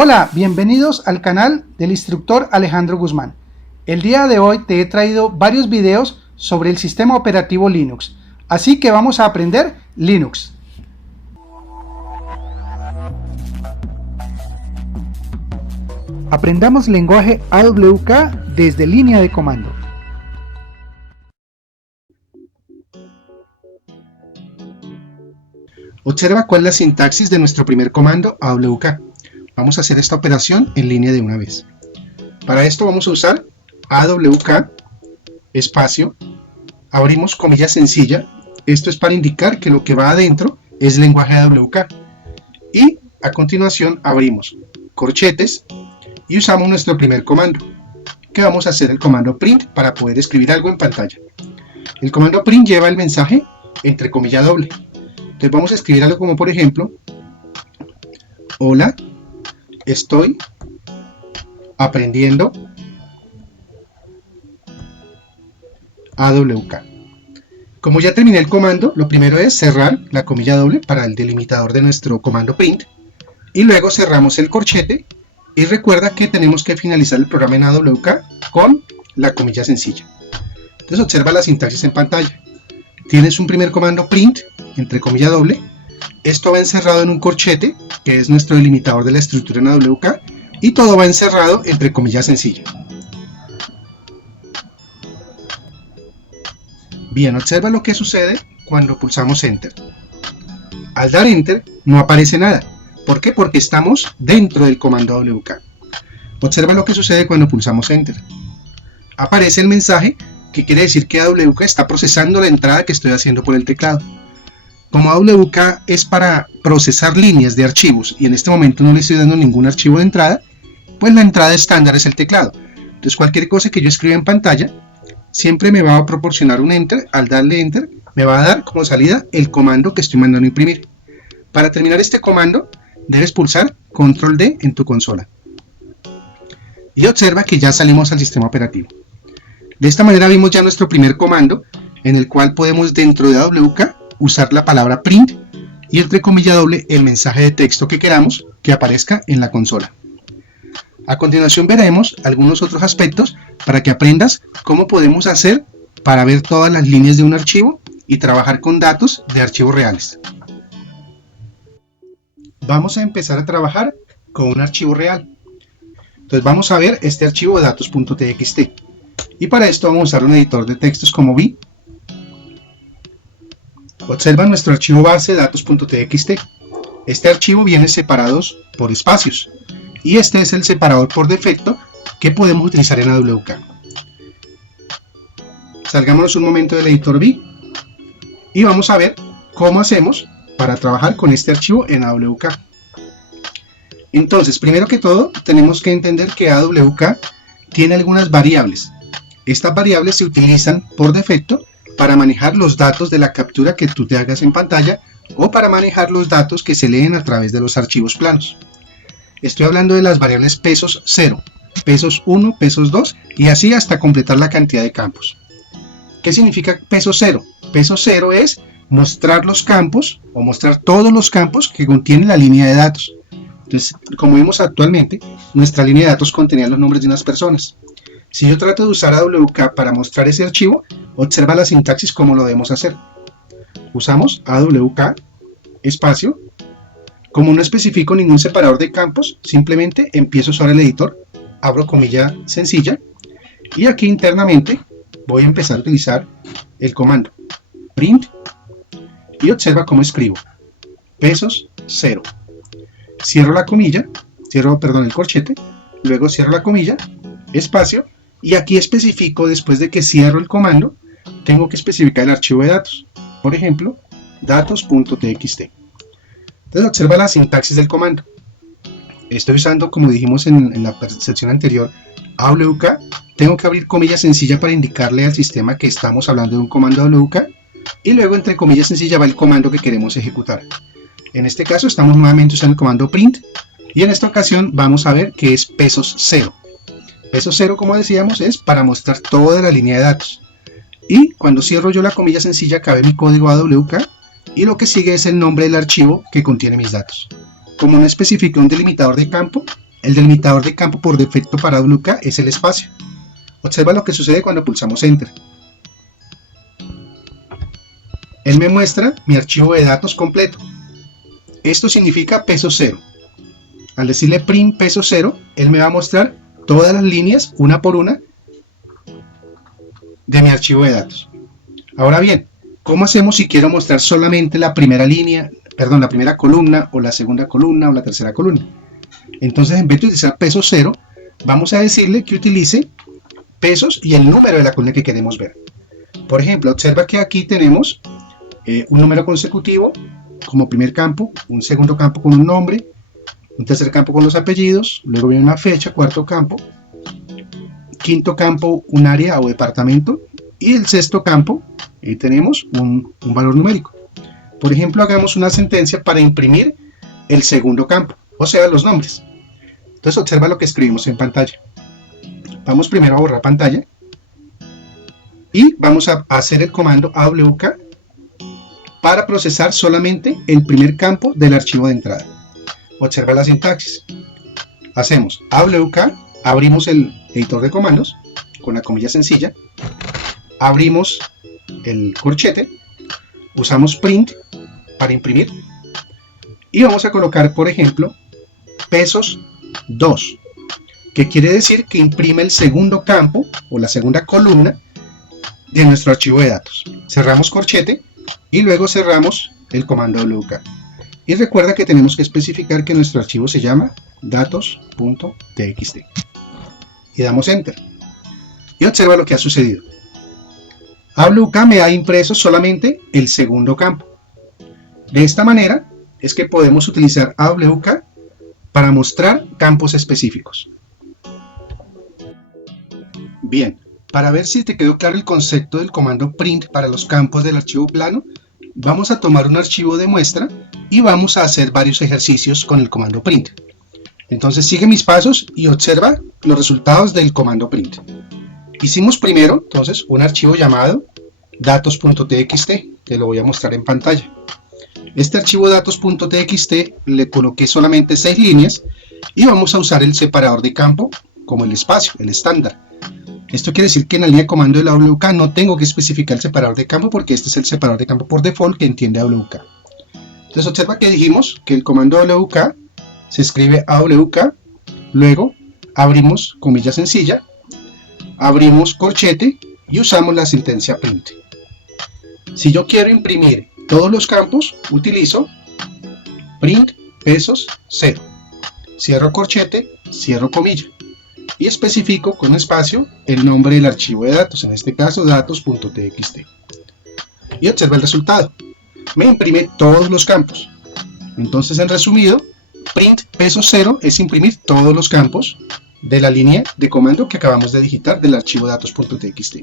Hola, bienvenidos al canal del instructor Alejandro Guzmán. El día de hoy te he traído varios videos sobre el sistema operativo Linux, así que vamos a aprender Linux. Aprendamos lenguaje AWK desde línea de comando. Observa cuál es la sintaxis de nuestro primer comando AWK. Vamos a hacer esta operación en línea de una vez. Para esto vamos a usar AWK, espacio, abrimos comilla sencilla. Esto es para indicar que lo que va adentro es lenguaje AWK. Y a continuación abrimos corchetes y usamos nuestro primer comando, que vamos a hacer el comando print para poder escribir algo en pantalla. El comando print lleva el mensaje entre comilla doble. Entonces vamos a escribir algo como, por ejemplo, hola, estoy aprendiendo AWK. Como ya terminé el comando, lo primero es cerrar la comilla doble para el delimitador de nuestro comando print, y luego cerramos el corchete, y recuerda que tenemos que finalizar el programa en AWK con la comilla sencilla. Entonces observa la sintaxis en pantalla. Tienes un primer comando print entre comilla doble. Esto va encerrado en un corchete, que es nuestro delimitador de la estructura en AWK, y todo va encerrado entre comillas sencilla. Bien, observa lo que sucede cuando pulsamos Enter. Al dar Enter no aparece nada. ¿Por qué? Porque estamos dentro del comando AWK. Observa lo que sucede cuando pulsamos Enter. Aparece el mensaje que quiere decir que AWK está procesando la entrada que estoy haciendo por el teclado. Como AWK es para procesar líneas de archivos y en este momento no le estoy dando ningún archivo de entrada, pues la entrada estándar es el teclado. Entonces cualquier cosa que yo escriba en pantalla siempre me va a proporcionar un Enter. Al darle Enter me va a dar como salida el comando que estoy mandando a imprimir. Para terminar este comando debes pulsar Control D en tu consola. Y observa que ya salimos al sistema operativo. De esta manera vimos ya nuestro primer comando, en el cual podemos dentro de AWK usar la palabra print y entre comilla doble el mensaje de texto que queramos que aparezca en la consola. A continuación veremos algunos otros aspectos para que aprendas cómo podemos hacer para ver todas las líneas de un archivo y trabajar con datos de archivos reales. Vamos a empezar a trabajar con un archivo real. Entonces vamos a ver este archivo datos.txt. Y para esto vamos a usar un editor de textos como Vi. Observa nuestro archivo base datos.txt. Este archivo viene separado por espacios. Y este es el separador por defecto que podemos utilizar en AWK. Salgámonos un momento del editor Vi. Y vamos a ver cómo hacemos para trabajar con este archivo en AWK. Entonces, primero que todo, tenemos que entender que AWK tiene algunas variables. Estas variables se utilizan por defecto para manejar los datos de la captura que tú te hagas en pantalla o para manejar los datos que se leen a través de los archivos planos. Estoy hablando de las variables pesos 0, pesos 1, pesos 2 y así hasta completar la cantidad de campos. ¿Qué significa peso 0? Peso 0 es mostrar los campos o mostrar todos los campos que contiene la línea de datos. Entonces, como vemos actualmente, nuestra línea de datos contenía los nombres de unas personas. Si yo trato de usar AWK para mostrar ese archivo, observa la sintaxis como lo debemos hacer. Usamos AWK, espacio. Como no especifico ningún separador de campos, simplemente empiezo a usar el editor, abro comilla sencilla, y aquí internamente voy a empezar a utilizar el comando print, y observa cómo escribo, pesos 0. Cierro la comilla, el corchete, luego cierro la comilla, espacio, y aquí especifico, después de que cierro el comando, tengo que especificar el archivo de datos, por ejemplo, datos.txt. Entonces observa la sintaxis del comando. Estoy usando, como dijimos en la sección anterior, AWK. Tengo que abrir comilla sencilla para indicarle al sistema que estamos hablando de un comando AWK, y luego entre comillas sencilla va el comando que queremos ejecutar. En este caso estamos nuevamente usando el comando print, y en esta ocasión vamos a ver que es pesos 0. Peso 0, como decíamos, es para mostrar toda la línea de datos. Y cuando cierro yo la comilla sencilla, cabe mi código AWK y lo que sigue es el nombre del archivo que contiene mis datos. Como no especifique un delimitador de campo, el delimitador de campo por defecto para AWK es el espacio. Observa lo que sucede cuando pulsamos Enter. Él me muestra mi archivo de datos completo. Esto significa peso cero. Al decirle print peso cero, él me va a mostrar todas las líneas, una por una, de mi archivo de datos. Ahora bien, ¿cómo hacemos si quiero mostrar solamente la primera línea, la primera columna, o la segunda columna, o la tercera columna? Entonces, en vez de utilizar peso cero, vamos a decirle que utilice pesos y el número de la columna que queremos ver. Por ejemplo, observa que aquí tenemos un número consecutivo como primer campo, un segundo campo con un nombre, un tercer campo con los apellidos, luego viene una fecha, cuarto campo, quinto campo un área o departamento, y el sexto campo tenemos un valor numérico. Por ejemplo, hagamos una sentencia para imprimir el segundo campo, o sea, los nombres. Entonces observa lo que escribimos en pantalla. Vamos primero a borrar pantalla y vamos a hacer el comando AWK para procesar solamente el primer campo del archivo de entrada. Observa la sintaxis. Hacemos AWK, abrimos el editor de comandos con la comilla sencilla, abrimos el corchete, usamos print para imprimir y vamos a colocar, por ejemplo, pesos 2, que quiere decir que imprime el segundo campo o la segunda columna de nuestro archivo de datos. Cerramos corchete y luego cerramos el comando AWK. Y recuerda que tenemos que especificar que nuestro archivo se llama datos.txt. Y damos Enter. Y observa lo que ha sucedido. AWK me ha impreso solamente el segundo campo. De esta manera es que podemos utilizar AWK para mostrar campos específicos. Bien, para ver si te quedó claro el concepto del comando print para los campos del archivo plano, vamos a tomar un archivo de muestra y vamos a hacer varios ejercicios con el comando print. Entonces sigue mis pasos y observa los resultados del comando print. Hicimos primero entonces un archivo llamado datos.txt, que lo voy a mostrar en pantalla. Este archivo datos.txt le coloqué solamente 6 líneas y vamos a usar el separador de campo como el espacio, el estándar. Esto quiere decir que en la línea de comando de la AWK no tengo que especificar el separador de campo porque este es el separador de campo por default que entiende AWK. Entonces observa que dijimos que el comando AWK se escribe AWK, luego abrimos comilla sencilla, abrimos corchete y usamos la sentencia print. Si yo quiero imprimir todos los campos, utilizo print pesos 0, cierro corchete, cierro comilla y especifico con espacio el nombre del archivo de datos, en este caso datos.txt. Y observa el resultado, me imprime todos los campos. Entonces, en resumido, print pesos 0 es imprimir todos los campos de la línea de comando que acabamos de digitar del archivo datos.txt.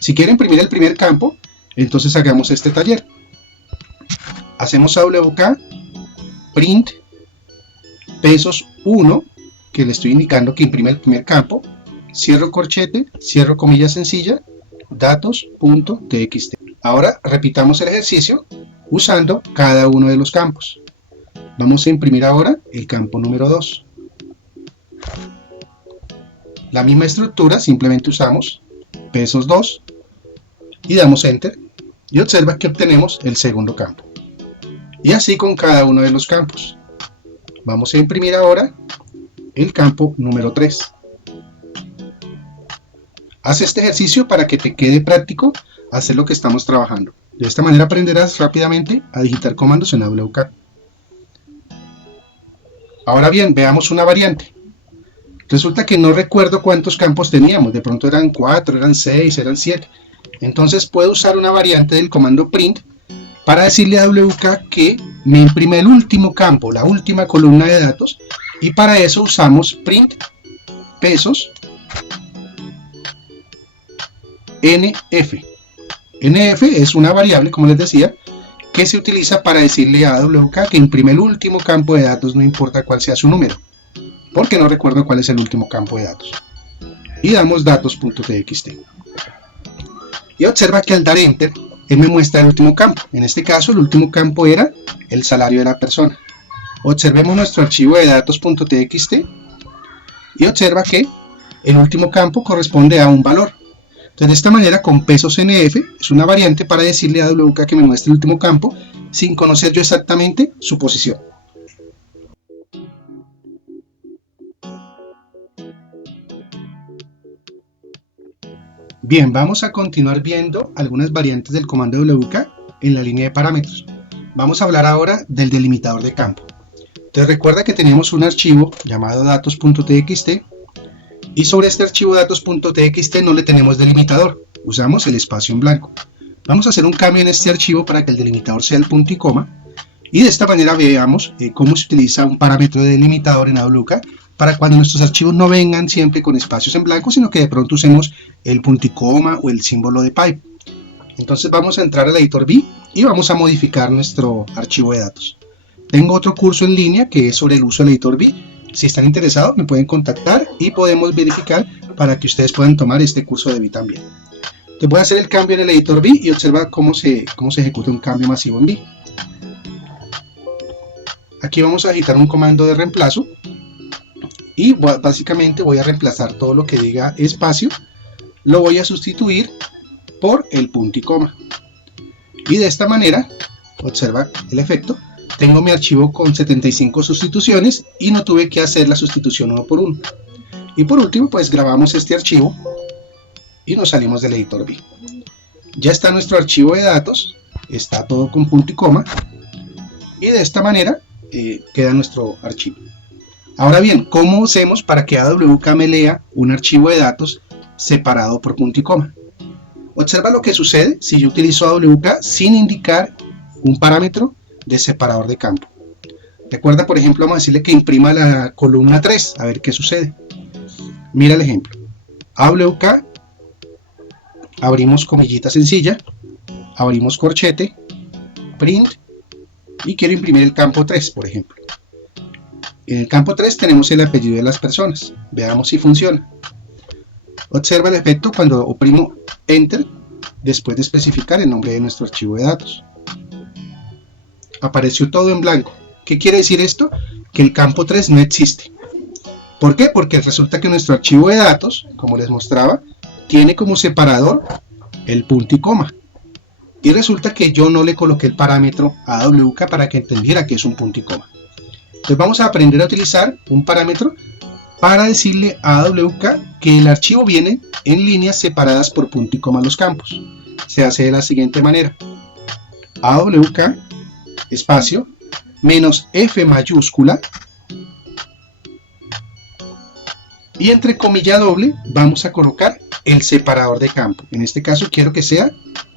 Si quiero imprimir el primer campo, entonces hagamos este taller. Hacemos AWK print pesos 1, que le estoy indicando que imprime el primer campo, cierro corchete, cierro comilla sencilla, datos.txt. Ahora repitamos el ejercicio usando cada uno de los campos. Vamos a imprimir ahora el campo número 2. La misma estructura, simplemente usamos pesos 2 y damos Enter y observa que obtenemos el segundo campo. Y así con cada uno de los campos. Vamos a imprimir ahora el campo número 3. Haz este ejercicio para que te quede práctico hacer lo que estamos trabajando. De esta manera aprenderás rápidamente a digitar comandos en AWK. Ahora bien, veamos una variante. Resulta que no recuerdo cuántos campos teníamos, de pronto eran 4, eran 6, eran 7. Entonces puedo usar una variante del comando print para decirle a AWK que me imprime el último campo, la última columna de datos, y para eso usamos print pesos nf. nf es una variable, como les decía, que se utiliza para decirle a AWK que imprime el último campo de datos, no importa cuál sea su número, porque no recuerdo cuál es el último campo de datos. Y damos datos.txt. Y observa que al dar Enter, él me muestra el último campo. En este caso, el último campo era el salario de la persona. Observemos nuestro archivo de datos.txt y observa que el último campo corresponde a un valor. Entonces, de esta manera, con pesos NF, es una variante para decirle a AWK que me muestre el último campo sin conocer yo exactamente su posición. Bien, vamos a continuar viendo algunas variantes del comando AWK en la línea de parámetros. Vamos a hablar ahora del delimitador de campo. Entonces recuerda que tenemos un archivo llamado datos.txt y sobre este archivo datos.txt no le tenemos delimitador, usamos el espacio en blanco. Vamos a hacer un cambio en este archivo para que el delimitador sea el punto y coma, y de esta manera veamos cómo se utiliza un parámetro de delimitador en AWK para cuando nuestros archivos no vengan siempre con espacios en blanco, sino que de pronto usemos el punto y coma o el símbolo de pipe. Entonces vamos a entrar al editor B y vamos a modificar nuestro archivo de datos. Tengo otro curso en línea que es sobre el uso del editor B. Si están interesados me pueden contactar y podemos verificar para que ustedes puedan tomar este curso de B también. Te voy a hacer el cambio en el editor B y observa cómo se ejecuta un cambio masivo en B. Aquí vamos a digitar un comando de reemplazo y básicamente voy a reemplazar todo lo que diga espacio, lo voy a sustituir por el punto y coma. Y de esta manera, observa el efecto, tengo mi archivo con 75 sustituciones y no tuve que hacer la sustitución uno por uno. Y por último, pues grabamos este archivo y nos salimos del editor B. Ya está nuestro archivo de datos, está todo con punto y coma, y de esta manera queda nuestro archivo. Ahora bien, ¿cómo hacemos para que AWK me lea un archivo de datos separado por punto y coma? Observa lo que sucede si yo utilizo AWK sin indicar un parámetro de separador de campo. Recuerda, por ejemplo, vamos a decirle que imprima la columna 3, a ver qué sucede. Mira el ejemplo. AWK, abrimos comillita sencilla, abrimos corchete, print, y quiero imprimir el campo 3, por ejemplo. En el campo 3 tenemos el apellido de las personas. Veamos si funciona. Observa el efecto cuando oprimo Enter después de especificar el nombre de nuestro archivo de datos. Apareció todo en blanco. ¿Qué quiere decir esto? Que el campo 3 no existe. ¿Por qué? Porque resulta que nuestro archivo de datos, como les mostraba, tiene como separador el punto y coma. Y resulta que yo no le coloqué el parámetro a AWK para que entendiera que es un punto y coma. Entonces vamos a aprender a utilizar un parámetro para decirle a AWK que el archivo viene en líneas separadas por punto y coma los campos. Se hace de la siguiente manera. AWK espacio menos F mayúscula y entre comilla doble vamos a colocar el separador de campo. En este caso quiero que sea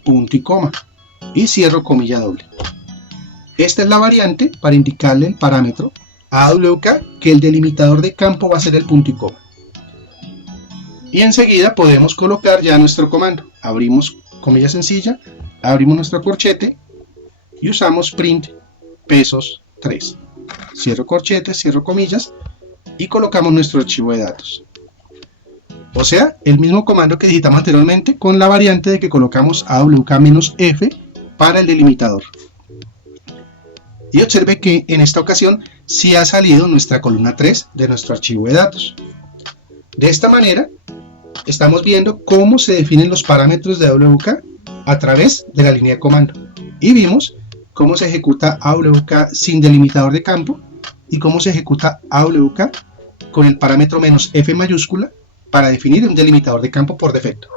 punto y coma y cierro comilla doble. Esta es la variante para indicarle el parámetro a AWK que el delimitador de campo va a ser el punto y coma. Y enseguida podemos colocar ya nuestro comando. Abrimos comilla sencilla, abrimos nuestro corchete y usamos print pesos 3. Cierro corchete, cierro comillas y colocamos nuestro archivo de datos. O sea, el mismo comando que digitamos anteriormente con la variante de que colocamos AWK-F para el delimitador. Y observe que en esta ocasión sí ha salido nuestra columna 3 de nuestro archivo de datos. De esta manera estamos viendo cómo se definen los parámetros de AWK a través de la línea de comando. Y vimos cómo se ejecuta AWK sin delimitador de campo y cómo se ejecuta AWK con el parámetro "-f" mayúscula para definir un delimitador de campo por defecto.